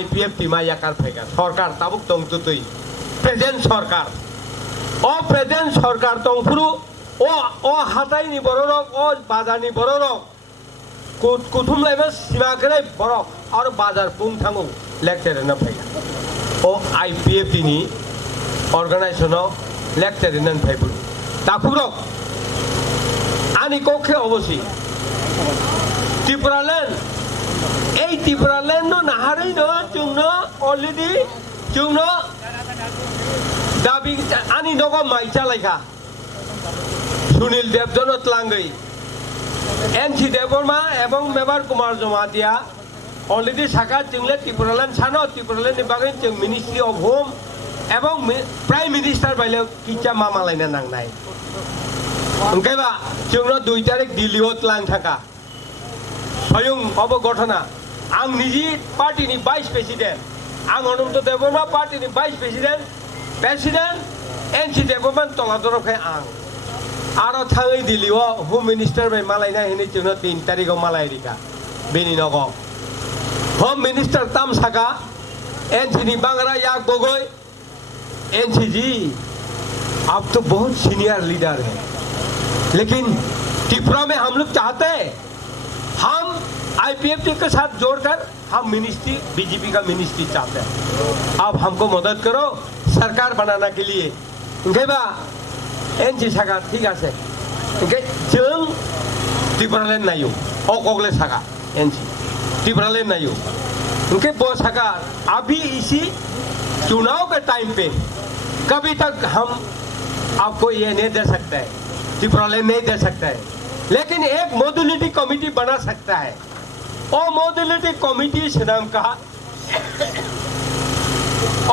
IPF tima yakar phega sarkar tabuk tong tutui present sarkar o present sarkar tong puru o hatai ni bororok o bazar ni bororok kuthum laiba sima kare borok ar bazar pung thangu lecture na phega o IPF ni organization o lecture nan phaibu tapurok ani kokhe obosi Tripuraland এই Tripuraland no naharai no chungno already chungno dabi ani nogo maita laika Sunil Devjono tlangai NC Deborma এবং Mebar Kumar Jamatia already সাকা চুংলে Tripuraland সানো Tripuraland ni bagai chung Ministry of Home এবং Prime Minister বাইলে কিচা মামালাইনা নাংনাই ओंखायबा जोंनो 2 तारिख दिल्लीयाव तलां थाका स्वयं अबगठना आं निजी पार्टीनि वाइस प्रेसिडेंट आं अनंत देवबर्मा पार्टीनि वाइस प्रेसिडेंट एनसी देवबर्मान तलादरखाय आं आरो थाङै दिल्लीयाव होम मिनिस्टार बाय मालायना हिनै जोंनो 3 तारिखआव मालायरिका बेनि नगो होम मिनिस्टार तामसाका एनसी नि बांग्रा याक गगৈ एनसी जी आप तो बहुत सीनियर लीडर हैं लेकिन त्रिपुरा में हम लोग चाहते हैं हम IPF के साथ जोड़कर हम मिनिस्ट्री बीजेपी का मिनिस्ट्री चाहते हैं आप हमको मदद करो सरकार बनाने के लिए उनकेबा एनसी सागा ठीक है उनके जों त्रिपुरालैंड नायो ओकगले सागा एनसी त्रिपुरालैंड नायो उनके वो सागा अभी इसी चुनाव के टाइम पे कभी तक हम आपको ये नहीं दे सकते हैं Tripuraland नहीं दे सकता है लेकिन एक मोडुलिटी कमिटी बना सकता है और मोडुलिटी कमिटी से नाम कहा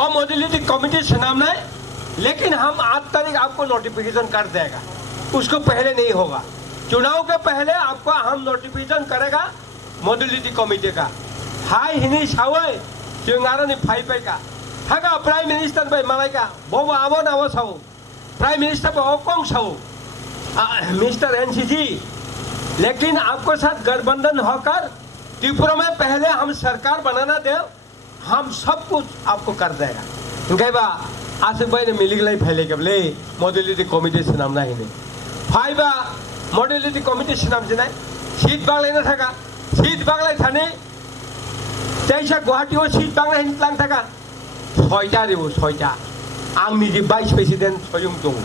और मोडुलिटी कमिटी से नाम नहीं लेकिन हम 8 तारीख आपको नोटिफिकेशन कर देगा उसको पहले नहीं होगा चुनाव के पहले आपको हम नोटिफिकेशन करेगा मोडुलिटी कमिटी का हाय हिनी सावै जोंगारानि फाइपै का हागा प्राइम मिनिस्टर बाय मालायका बबो आबो नावो साव प्राइम मिनिस्टर बो कों साव मिस्टर एनसीजी लेकिन आपको साथ गठबंधन होकर त्रिपुरा में पहले हम सरकार बनाना दे हम सब कुछ आपको कर देगा उनकेबा आसिफ भाई ने मिलिगलाई फैले कबले मॉड्यूलिटी कमिटी से नाम नहीं ने फाइबा मॉड्यूलिटी कमिटी से नाम से नहीं सीट बागले ना था सीट बागले थाने जैसा गुवाहाटी वो सीट बागले हिंदुस्तान था ছয়টা রে ছয়টা आं निजे वाइस प्रेसिडेंट स्वयं दं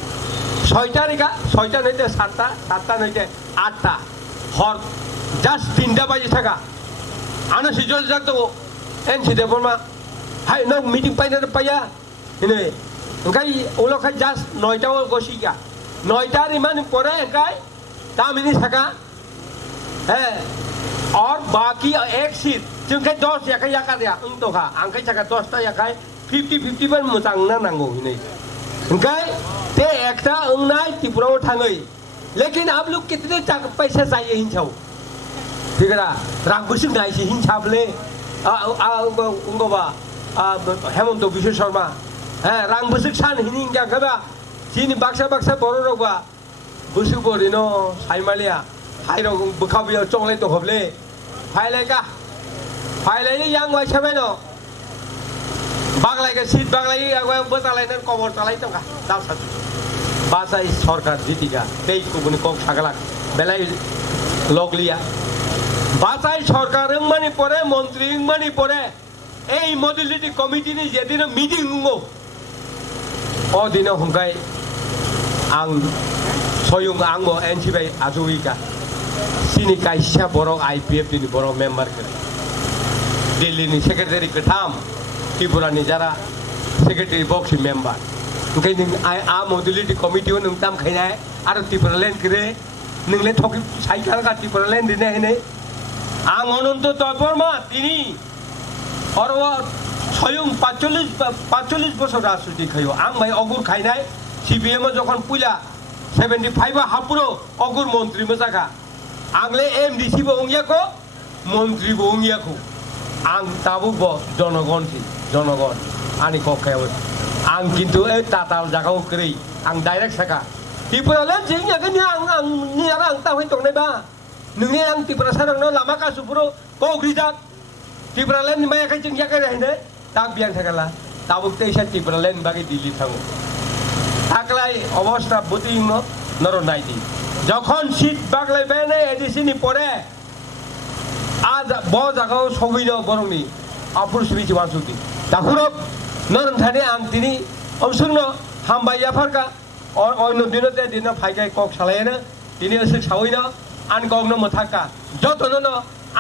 6টা রেখা 6টা নইতে 7টা 7টা নইতে 8টা হর জাস্ট 3টা বাজে থাকা আনা সিজল যাতো এনসি দেবর্মা হাই ন মিটিং পাইনা পাইয়া ইনে ওখাই ওলখাই জাস্ট 9টা গসিয়া 9টা রিমান পরে একাই দামিনি থাকা হ্যাঁ और बाकी एक सीट जोंखाय 10 याखाय याका दिया उंतोखा आंखाय थाका 10टा याखाय 50-50 पर मोजां नांगौ हिनै ओंखाय ते एकटा अंनाय त्रिपुराव थाङै लेकिन आप लोग कितने पैसे चाहिए हिंसाव ठिकरा रांगबोसो नायसि हिंसाबले उंगबा हेमंत बिश्व शर्मा হ্যাঁ रांगबोसो सान हिनिंगा गबा जिनि बाक्सा बररगबा बोसो बरिनो साइमालिया हाइरो बखाबियाव चंगले तो हबले फाइलायका यां वाइसाबायनो बागलायका सीट बागलाय आगवाय बतालायना कबर तालाय तंका दावसा बासाय सरकार जितिगा तेइको बुनि कक सागला बेलाय लगलिया बासाय सरकार माने परे मंत्री माने परे এই মডুলিটি কমিটি नि जेदिन मिटिं हुङो ओ दिनो हुंगाय आं स्वयं आंगो एनसी बाय आजुइका सिनि काइसा बर IPF नि बर मेम्बार करे दिल्ली नि सेक्रेटारि कथाम त्रिपुरानि जारा सेक्रेटारि बक्स मेम्बार ओंखाय नों आ मडुलिटी कमिटियाव नों ताम खायनाय आरो त्रिपुरालेण्ड करे नोंले थकि साइकेल का त्रिपुरालेण्ड दिने हिनै आं अनंत देवबर्मा तिनि और वो स्वयं 45 বছর রাজনীতি খাইও आं भाई अगुर खायनाय CPM যখন পুইলা 75 हापुरो अगुर मंत्री मजाका आंले MDC बंगियाको मंत्री बंगियाको आं दाबो जनगण आनि कखायाव आं किन्तु ए टाटा जागाव करै आं डाइरेक्ट साका त्रिपुरालेण्ड जिंगागनि आं नि आरो आं तावै दंनायबा नोंनि आं त्रिपुरा सारनो Lama कासुपुरो कग्रिजाक Tibraland maya ka jing yakai rahine tak biang thakala tabuk te isa Tibraland bagi Delhi thango taklai অবস্থা বুতিং নর নাইদি যখন শীত বাগলাই বেনে এডিসিনি পরে আজ ব জাগাও সবিন বরংনি আফুর সুবিচি মানসুতি দাহুরক নরন থানে আং তিনি অমসুংন হামবাই ইয়াফারকা অন্য দিনতে দিন ফাইকাই কক সালাইনা তিনি এসে সাউইন আন গগ্ন মথাকা যতন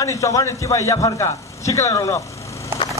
আনি চবানি চিবাই ইয়াফারকা সিকলা রন